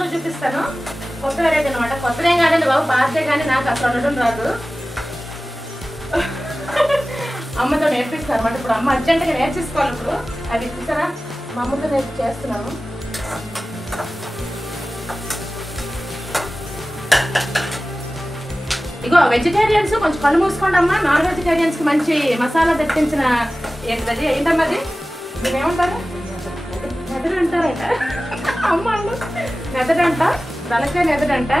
లాస్ట్లో చూపిస్తాను. కొత్త వెరైటీ అనమాట. కొత్తదేం కాదండి బాబు, పాతే కానీ నాకు అసలు ఉండడం రాదు. అమ్మతో నేర్పిస్తాను అనమాట. ఇప్పుడు అమ్మ అర్జెంటుగా నేర్చేసుకోవాలి. ఇప్పుడు అది చూసారా, మా అమ్మతో చేస్తున్నాను. ఇగో వెజిటేరియన్స్ కొంచెం కళ్ళు మూసుకోండి అమ్మా. నాన్ వెజిటేరియన్స్ కి మంచి మసాలా తెప్పించిన ఏంటది, ఏంటమ్మా అది, మీరు ఏమంటారు, నెదరు అంటారట అమ్మ. నెదడంట, దళకే నెదడంట.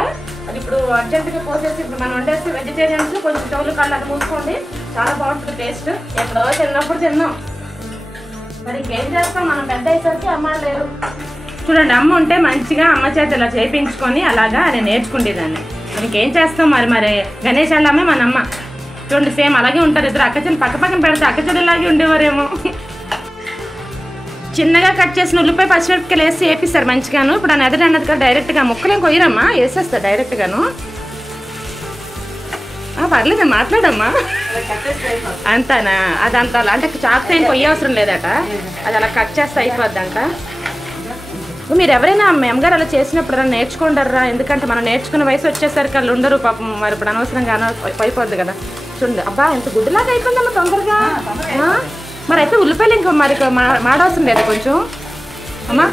అది ఇప్పుడు అర్జెంటుగా పోసేసి ఇప్పుడు మనం వండేసి వెజిటేరియన్స్ కొంచెం చెవులు కళ్ళు అది మూసుకోండి, చాలా బాగుంటుంది టేస్ట్. ఎప్పుడో తిన్నప్పుడు తిన్నాం, మరి ఇంకేం చేస్తాం, మనం పెద్ద అయ్యేసరికి అమ్మ లేరు. చూడండి, అమ్మ ఉంటే మంచిగా అమ్మ చేత ఇలా చేయించుకొని అలాగా నేను నేర్చుకుంటేదాన్ని. ఇంకేం చేస్తాం మరి. మరి గణేష్ అల్లమ్మే మన అమ్మ. చూడండి, సేమ్ అలాగే ఉంటారు ఇద్దరు అక్కచెల్లి. పక్క పక్కన పెడితే అక్కచెల్లిలాగే ఉండేవారేమో. చిన్నగా కట్ చేసిన ఉల్లిపాయ పచ్చిమిరపకాయలు వేసి వేపిస్తారు మంచిగాను. ఇప్పుడు అని ఎదురు అన్నది కదా, డైరెక్ట్గా ముక్కలేం కొయ్యరమ్మా, వేసేస్తారు డైరెక్ట్గాను. పర్లేదు మాట్లాడమ్మా. అంతానా, అదంతా అంటే చాకుతో ఏం కొయ్య అవసరం లేదట, అది అలా కట్ చేస్తే అయిపోద్దంట. మీరు ఎవరైనా మేమగారు అలా చేసినప్పుడు నేర్చుకుంటారా, ఎందుకంటే మనం నేర్చుకున్న వయసు వచ్చేసరికి వాళ్ళు ఉండరు పాపం. మరి ఇప్పుడు అనవసరంగా అయిపోద్ది కదా. చూడండి, అబ్బా ఎంత గుడ్డులాగా అయిపోయిందమ్మా తొందరగా. మరి అయితే ఉల్లిపాయలు ఇంకా మరి మాడవసరం లేదు కొంచెం అమ్మా.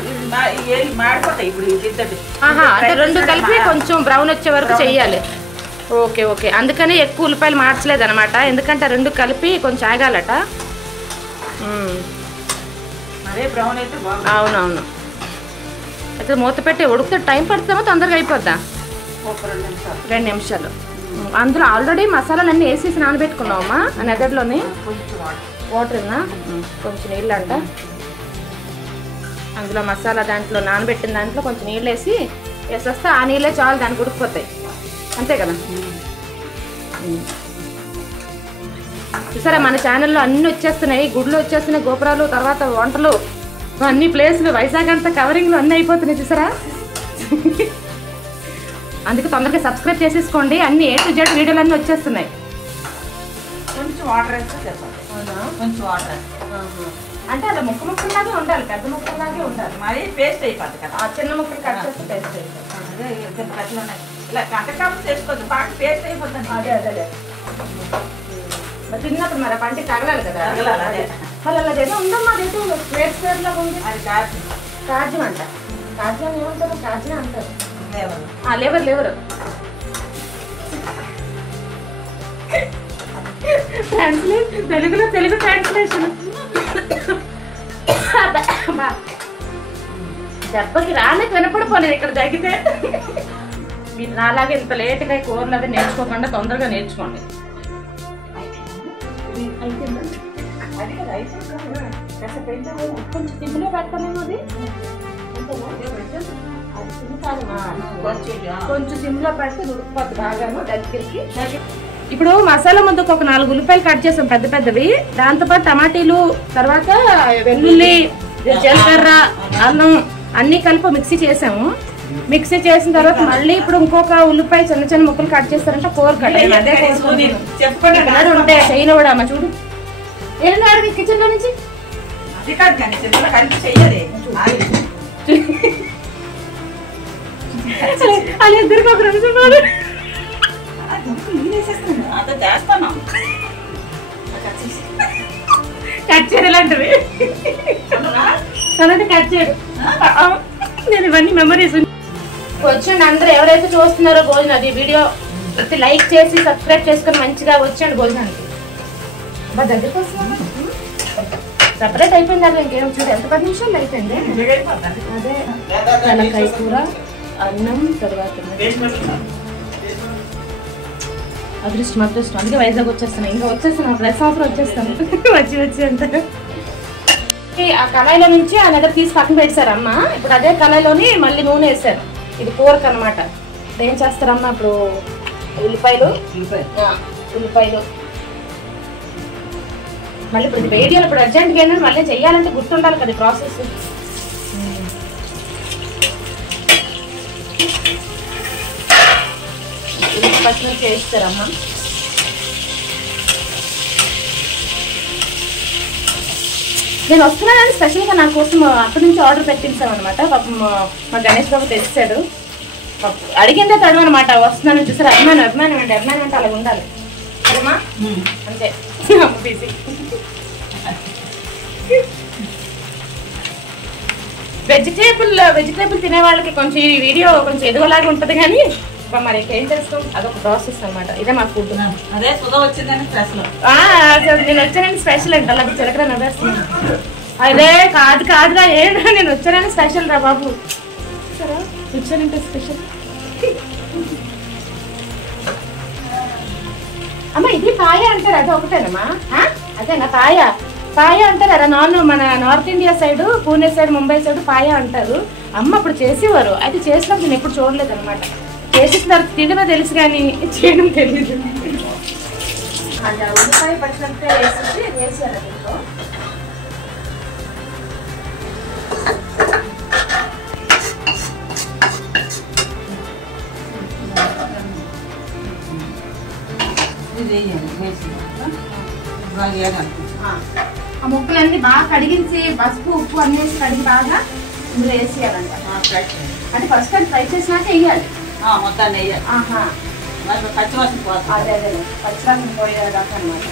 అంటే రెండు కలిపి కొంచెం బ్రౌన్ వచ్చే వరకు చెయ్యాలి. ఓకే ఓకే, అందుకని ఎక్కువ ఉల్లిపాయలు మార్చలేదు అనమాట, ఎందుకంటే రెండు కలిపి కొంచెం ఆగాలట. అవునవును. అయితే మూత పెట్టి ఉడికితే టైం పడుతుందో తొందరగా అయిపోద్దా? 2 నిమిషాలు. అందులో ఆల్రెడీ మసాలాలు అన్నీ వేసేసి నానబెట్టుకున్నావమ్మా ఆ నెదర్లోని. వాటర్ ఇన్నా కొంచెం నీళ్ళు అంట, అందులో మసాలా దాంట్లో నానబెట్టిన దాంట్లో కొంచెం నీళ్ళు వేసేస్తే ఆ నీళ్ళే చాలు, దానికి ఉడికిపోతాయి, అంతే కదా. చూసారా, మన ఛానల్లో అన్నీ వచ్చేస్తున్నాయి, గుడ్లు వచ్చేస్తున్నాయి, గోపురాలు, తర్వాత వంటలు, అన్ని ప్లేసులు, వైజాగ్ అంతా కవరింగ్లు అన్నీ అయిపోతున్నాయి చూసారా. అందుకే తొందరగా సబ్స్క్రైబ్ చేసేసుకోండి, అన్ని A to Z వీడియోలు అన్నీ వచ్చేస్తున్నాయి. కొంచెం వాటర్ వేస్తే చెప్పాలి. కొంచెం వాటర్ అంటే అలా ముక్కలాగే ఉండాలి, పెద్ద ముక్కలాగే ఉండాలి, మరి పేస్ట్ అయిపోద్ది కదా. చిన్న ముక్కలు కట్ చేస్తే పేస్ట్ అయిపోతుంది. అదే కట్లు ఉన్నాయి, ఇలా కంటకాపు చేసుకోవచ్చు, బాగా పేస్ట్ అయిపోతుంది. అదే అదే మరి తిన్నప్పుడు మరి పంటికి తగలాలి కదా. అదే అలా అదేదో ఉందమ్మా, అదేదో స్క్వేర్ స్క్వేర్ లాగా ఉంది, అది కాజు. కాజు అంట. కాజు అని ఏమంటారు, కాజు అంటారు. లేవర్ లేవరు తెలుగులో తెలుగు ట్రాన్స్లేషన్. దెబ్బకి రాళ్ళకి వినపడిపోలేదు ఇక్కడ తగ్గితే. మీరు నాలాగే ఇంత లేట్గా కూరలు అవి నేర్చుకోకుండా తొందరగా నేర్చుకోండి. కొంచెం సిమ్లో పెడతానేమో, అది కొంచెం సిమ్లో పెడితే ఉడికిపోద్ది బాగాను దగ్గరికి. ఇప్పుడు మసాలా ముద్దకు ఒక 4 ఉల్లిపాయలు కట్ చేసాం పెద్ద పెద్దవి, దాంతోపాటు టమాటీలు, తర్వాత వెల్లుల్లి, జీలకర్ర, అల్లం అన్నీ కలిపి మిక్సీ చేసాము. మిక్సీ చేసిన తర్వాత మళ్ళీ ఇప్పుడు ఇంకొక ఉల్లిపాయ చిన్న చిన్న ముక్కలు కట్ చేస్తారంటే కూర కట్ అదే ఉంటే చేయను కూడా అమ్మ. చూడు ఏంటంటే కిచెన్ లో నుంచి అలా ఇద్దరికి ఒక నిమిషం కట్ చేయడం ఇలాంటివి అలాంటి కట్ చేయడు. నేను ఇవన్నీ మెమరీస్ వచ్చండి. అందరూ ఎవరైతే చూస్తున్నారో భోజనం అది వీడియో లైక్ చేసి సబ్స్క్రైబ్ చేసుకొని మంచిగా వచ్చండి భోజనానికి. మా దగ్గరికి వస్తున్నాను, సపరేట్ అయిపోయింది. అట్లా ఇంకేం చూడు ఎంత 10 నిమిషాలు అయిపోయింది. అదే తలకాయ కూర, అన్నం, తర్వాత అదృష్టం అదృష్టం. అందుకే వైజాగ్ వచ్చేస్తాను, ఇంకా వచ్చేస్తాను, ప్రతి సంవత్సరం వచ్చేస్తాను. వచ్చి అంటారు. ఆ కళాయిలో నుంచి ఆ దగ్గర తీసి పక్కన పెట్టారు అమ్మ. ఇప్పుడు అదే కళాయిలోని మళ్ళీ నూనె వేసారు. ఇది కూరకు అనమాట. ఏం చేస్తారమ్మా ఇప్పుడు ఉల్లిపాయలు మళ్ళీ ఇప్పుడు వేడియాలి. ఇప్పుడు అర్జెంట్గా ఏంటంటే మళ్ళీ చెయ్యాలంటే గుర్తుండాలి కదా ప్రాసెస్. పచ్చిమిర్చి వేస్తారమ్మా. నేను వస్తున్నానని స్పెషల్గా నా కోసం అక్కడి నుంచి ఆర్డర్ పెట్టించామన్నమాట. పాపం మా గణేష్ బాబు తెచ్చాడు. అడిగిందే తడు అనమాట. వస్తున్నాను చూసారు, అభిమానం అంటే అలాగ ఉండాలి అదేమా అంతే. బిజీ వెజిటేబుల్ తినే వాళ్ళకి కొంచెం ఈ వీడియో కొంచెం ఎదుగులాగా ఉంటుంది కానీ మరి ఏం చేస్తాం, అదొక ప్రాసెస్ అనమాట. ఇదే మా ఫుడ్. అదే సుధా వచ్చిందని స్పెషల్. నేను వచ్చానని స్పెషల్ అంటే అలాగే చిలకడ నవ్వేస్తున్నాను. అదే కాదురా ఏడా నేను వచ్చానని స్పెషల్ రా బాబు. సరే వచ్చానంటే స్పెషల్. అమ్మ ఇది పాయ అంటారు, అది ఒకటేనమ్మా? అదేనా పాయ అంటారు. మన north India side, Pune side, Mumbai side paya అంటారు. అమ్మ అప్పుడు చేసేవారు. అయితే చేసినప్పుడు నేను ఎప్పుడు చూడలేదు అనమాట. చేసిన తర్వాత తినడమే తెలుసు కానీ చేయడం తెలియదు. అది ఉల్లిపాయ పచ్చిమిరపకాయ వేసారు దీంట్లో. ఆ ముక్కలన్నీ బాగా కడిగించి పసుపు ఉప్పు అన్నీ వేసి కడిగి బాగా ఇందులో వేసేయాలంట. అంటే ఫస్ట్ అది ఫ్రై చేసినాక వేయాలి మొత్తాన్ని వేయాలి. పచ్చివాసన పోతుంది. అదే పచ్చివాసన పోయేదాకా అనమాట.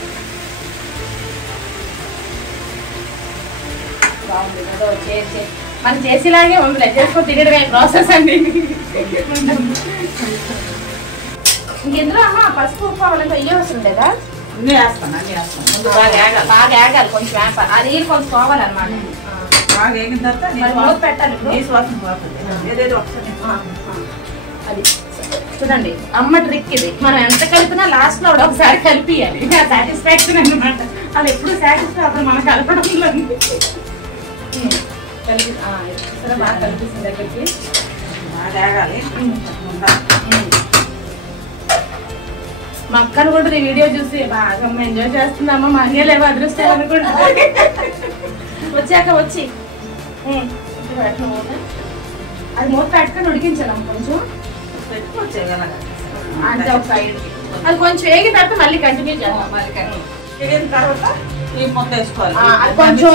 బాగుంది ఏదో మనం చేసేలాగే ఉంది. చేసుకొని తినడమే ప్రాసెస్ అండి. ఇంకెందులో అమ్మ పసుపు ఉప్పు అవన్నీ వెయ్యి అవసరం లేదా? బాగా ఏగాలి కొంచెం వేప. ఆ నీళ్ళు కొంచెం పోవాలన్నమాట. బాగా వేగిన తర్వాత పెట్టాలి. అది చూడండి అమ్మ ట్రిక్ ఇది. మనం ఎంత కలిపినా లాస్ట్ లో ఒకసారి కలిపియాలి. సాటిస్ఫాక్షన్ అనమాట. అది ఎప్పుడు సాటిస్ఫై అప్పుడు మనం కలపడంలో కలిపి బాగా కనిపిస్తుంది దగ్గరికి. బాగా వేగాలి. మా అక్కను కూడా ఈ వీడియో చూసి బాగా ఎంజాయ్ చేస్తుందమ్మా. మా అన్నీ లేవో అదృష్టం అనుకుంటా. వచ్చాక వచ్చి అది మూత పెట్టుకొని ఉడికించాలమ్మ కొంచెం. అంటే ఒక సైడ్ అది కొంచెం వేగిన తర్వాత మళ్ళీ కంటిన్యూ చేద్దాం. వేగిన తర్వాత ఈ ముద్ద వేసుకోవాలి. అది కొంచెం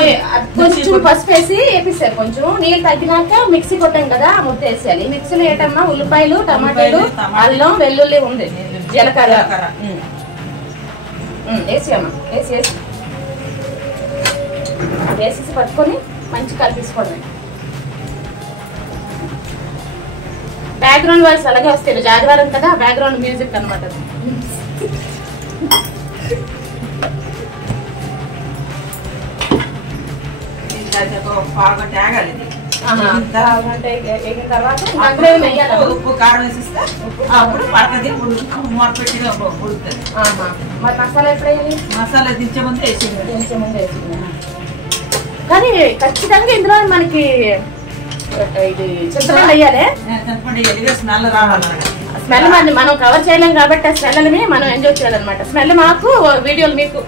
పసుపు వేసి వేపిస్తారు. కొంచెం నీళ్ళు తగ్గినాక మిక్సీ కొట్టాం కదా, ఆ ముద్ద వేసేయాలి. మిక్సీలో ఏటమ్మా ఉల్లిపాయలు, టమాటాలు, అల్లం, వెల్లుల్లి ఉంది, జీలకర్ర వేసేయమ్మా. వేసేసి పట్టుకొని మంచి కలిపేసుకోవడమే. బ్యాక్గ్రౌండ్ వాయిస్ అలాగే వస్తాయి. జాదివారం కదా, బ్యాక్గ్రౌండ్ మ్యూజిక్ అనమాట. ఉప్పు కారం వేసిస్తే అప్పుడు పడకది మూత పెట్టి ఉడుకుతుంది. మరి మసాలా ఎప్పుడు వేయాలి? మసాలా దించే ముందు వేసి. కానీ ఖచ్చితంగా ఇందులో మనకి ఇది చింతపండు వేయాలి. స్మెల్ రావాలి. స్మెల్ మనం కవర్ చేయలేం కాబట్టి ఆ స్మెల్ని మనం ఎంజాయ్ చేయాలన్నమాట. స్మెల్ మాకు, వీడియోలు మీకు.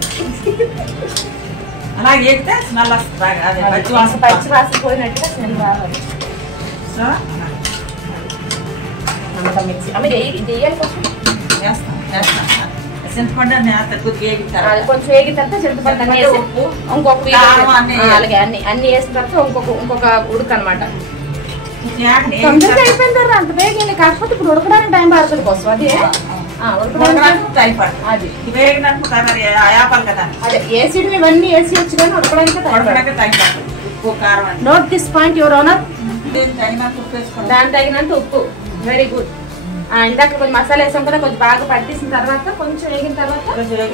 అలాగే వేస్తే స్మెల్ వస్తుంది. పచ్చి వాసన పోయినట్టుగా స్మెల్ రావాలి. మిక్సీ అమ్మ ఇది వేయాలి కొంచెం. చింతపండు కొంచెం వేగిన తర్వాత చింతపండు ఇంకొక అలాగే అన్ని వేసిన తర్వాత ఇంకొక ఉడుకు అనమాట. అయిపోయిన తర్వాత అంత వేగి. కాకపోతే ఇప్పుడు ఉడకడానికి టైం పడుతుంది కోసం. అది అది అదే ఏసీడ్ ఇవన్నీ వేసి వచ్చి కానీ ఉడకడానికి. Note this point your owner. దాని తగినంత ఉప్పు. Very good. ఇందాక కొంచెం మసాలా వేసాం కదా, కొంచెం బాగా పట్టించిన తర్వాత కొంచెం వేగిన తర్వాత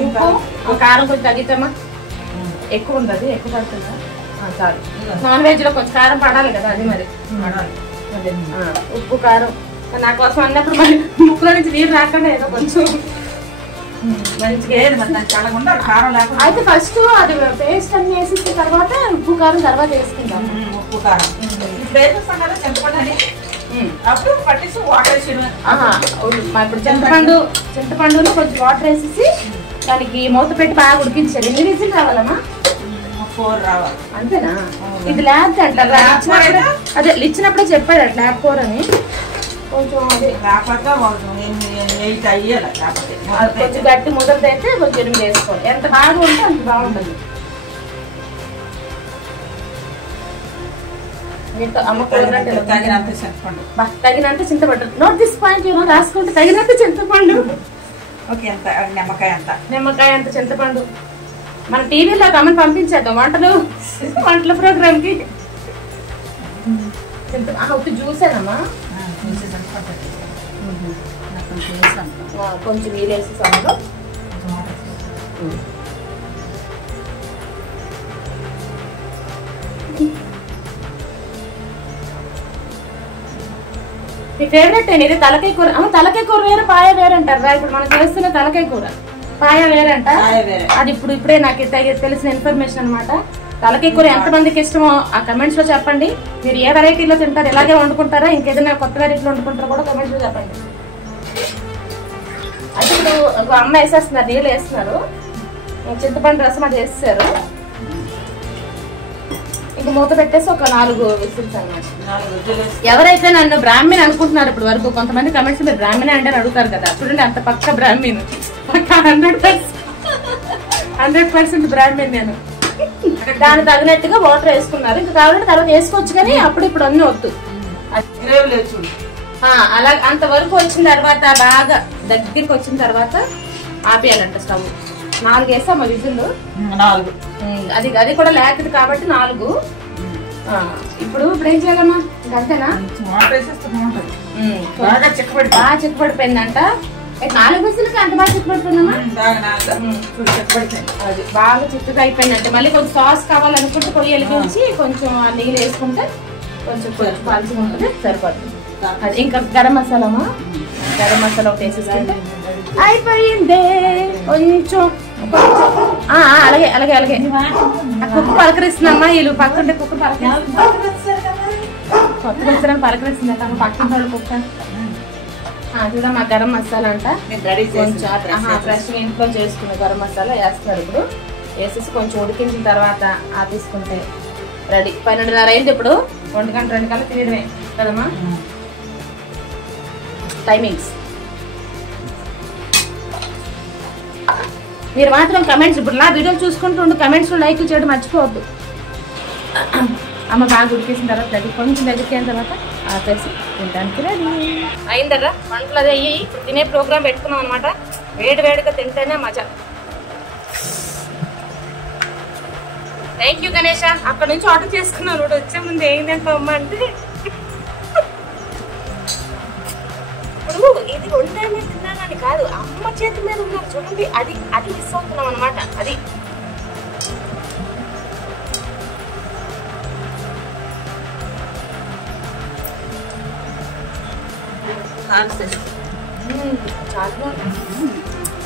ఉప్పు కారం కొంచెం తగ్గిద్దామా. ఎక్కువ ఉంది, అది ఎక్కువ పడుతుందా? చాలు. నాన్ వెజ్ లో కొంచెం కారం పడాలి కదా, అది మరి. అదే ఉప్పు కారం నా కోసం అన్నప్పుడు మరి ముక్కులో నుంచి నీరు రాకుండా ఏదో కొంచెం మంచిగా. అయితే ఫస్ట్ అది పేస్ట్ అన్ని వేసిన తర్వాత ఉప్పు కారం తర్వాత వేసుకుంటాం. ఉప్పు కారం చింతపండు అప్పుడు పట్టించి వాటర్ వేసి. ఇప్పుడు చింతపండులో కొంచెం వాటర్ వేసేసి దానికి మూత పెట్టి బాగా ఉడికించాలి. ఎన్ని విజిల్ రావాలమ్మా? 4 రావాలి. అంతేనా? ఇది ల్యాబ్ అంటారా? అదే ఇచ్చినప్పుడే చెప్పాడు అట్లా ల్యాబ్ 4 అని. కొంచెం అదే కొంచెం గట్టి ముద్దలు అయితే కొంచెం 8 వేసుకోవాలి. ఎంత బాగా ఉంటే అంత బాగుంటుంది. మీతో అమ్మ కూరనట్టు తగినంత చింతపండు. తగినంత చింతపండు. నోట్ దిస్ పాయింట్ రాసుకుంటే తగినంత చింతపండు. ఓకే, ఎంత నిమ్మకాయ అంత. నిమ్మకాయ అంత చింతపండు. మన టీవీలో అమ్మని పంపించేద్దాం వంటల ప్రోగ్రామ్ కి. జ్యూసేనమ్మా కొంచెం నీళ్ళేసి సొంలో మీ ఫేవరెట్ ఇది తలకాయ కూర. తలకాయ కూర వేరే పాయ వేరే అంటారు. ఇప్పుడు మనం చేస్తున్న తలకాయ కూర పాయ వేరంట. అది ఇప్పుడే నాకు తెలిసిన ఇన్ఫర్మేషన్ అనమాట. తలకాయ కూర ఎంతమందికి ఇష్టమో ఆ కమెంట్స్ లో చెప్పండి. మీరు ఏ వెరైటీలో తింటారు, ఇలాగే వండుకుంటారా, ఇంకేదైనా కొత్త వెరైటీలో వండుకుంటారో కూడా కమెంట్స్ లో చెప్పండి. అది ఇప్పుడు ఒక అమ్మ వేసేస్తున్నారు, నీళ్ళు వేస్తున్నారు. చింతపండు రసం అది వేసేసారు. ఇంక మూత పెట్టేసి ఒక 4 విసిల్స్ అన్నమాట. ఎవరైతే నన్ను బ్రాహ్మణ్ అనుకుంటున్నారు ఇప్పుడు వరకు, కొంతమంది కమెంట్స్ మీరు బ్రాహ్మణ్ అంటే అడుగుతారు కదా. చూడండి అంత పక్క బ్రాహ్మణ్, 100% బ్రాహ్మణ్ నేను. దాని తగినట్టుగా వాటర్ వేసుకున్నారు. ఇంకా కావాలంటే తర్వాత వేసుకోవచ్చు, కానీ అప్పుడు ఇప్పుడు అన్నీ వద్దు. అలా అంతవరకు వచ్చిన తర్వాత బాగా దగ్గరికి వచ్చిన తర్వాత ఆపేయాలంట స్టవ్. 4 వేసామా విజిల్? 4. అది కూడా లేకది కాబట్టి 4. ఇప్పుడు ఏం చేయాలమ్మా? అంతేనా? బాగా చిక్కబడిపోయిందంట. 4 విజిల్కి అంత బాగా చిక్కబడిపోయిందమ్మా. అది బాగా చిక్కగా అయిపోయిందంటే మళ్ళీ కొంచెం సాస్ కావాలనుకుంటే పొయ్యి వెలిగించి కొంచెం నీళ్ళు వేసుకుంటే కొంచెం పలుచగా ఉంటుంది, సరిపోతుంది. అది ఇంకా గరం మసాలామా, గరం మసాలా ఒకటి వేసేసుకుంటే అయిపోయిందే. కొంచెం అలాగే అలాగే అలాగే కుక్క పలకరిస్తుందమ్మా. వీళ్ళు పక్కన కుక్క పలకరిస్తుంది పక్కన వాళ్ళు కుక్క. చూడమ్మా గరం మసాలా అంట. కొంచెం ఫ్రెష్ ఇంట్లో చేసుకున్న గరం మసాలా వేస్తున్నారు. ఇప్పుడు వేసేసి కొంచెం ఉడికించిన తర్వాత తీసుకుంటే రెడీ. 12:30 అయింది. ఇప్పుడు 1 గంట 2 కల్లా తినడమే కదమ్మా టైమింగ్స్. మీరు మాత్రం కమెంట్స్ ఇప్పుడు నా వీడియోలు చూసుకుంటూ కమెంట్స్ లైక్ చేయడం మర్చిపోవద్దు. అమ్మ బాగా ఉడికేసిన తర్వాత కొంచెం దగ్గరికి అయిన తర్వాత ఆపేసి తినడానికి రెడీ అయిందరా. వంటలు అదే అయ్యి ఇప్పుడు తినే ప్రోగ్రామ్ పెట్టుకున్నాం అనమాట. వేడిగా తింటేనే మజా. Thank you Ganesha. అక్కడ నుంచి ఆర్డర్ చేసుకున్నాను. వచ్చే ముందు ఏంటంటే అమ్మ అంటే ఇప్పుడు ఇది వండానే తిన్నానని కాదు, అమ్మ చేతి మీద ఉన్నారు చూడండి. అది మిస్ అవుతున్నాం అనమాట. అది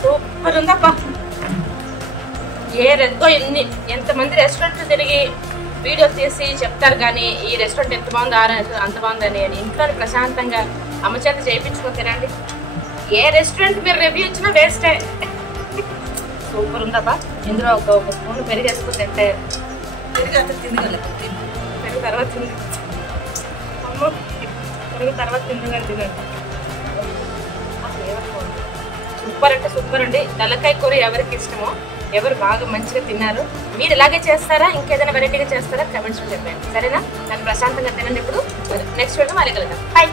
సూపర్ ఉందప్ప. ఎంతమంది రెస్టారెంట్ తిరిగి వీడియోస్ తీసి చెప్తారు కానీ ఈ రెస్టారెంట్ ఎంత బాగుంది అంత బాగుందని అని ఇంట్లో ప్రశాంతంగా అమ్మ చేత చేయించుకొని తినండి. ఏ రెస్టారెంట్ మీరు రివ్యూ ఇచ్చినా వేస్టే. సూపర్ ఉందబ్బా. ఇందులో ఒక స్పూన్ పెరుగు వేసుకుని తింటే పెరుగు తర్వాత తింది అమ్మ. పెరుగు తర్వాత తిందండి. సూపర్ అంటే సూపర్ అండి. తలకాయ కూర ఎవరికి ఇష్టమో, ఎవరు బాగా మంచిగా తిన్నారు, మీరు ఇలాగే చేస్తారా, ఇంకేదైనా వెరైటీగా చేస్తారా కమెంట్స్లో చెప్పండి. సరేనా? దాన్ని ప్రశాంతంగా తినండి. ఇప్పుడు నెక్స్ట్ వీడియో మళ్ళీ కలుద్దాం. బాయ్.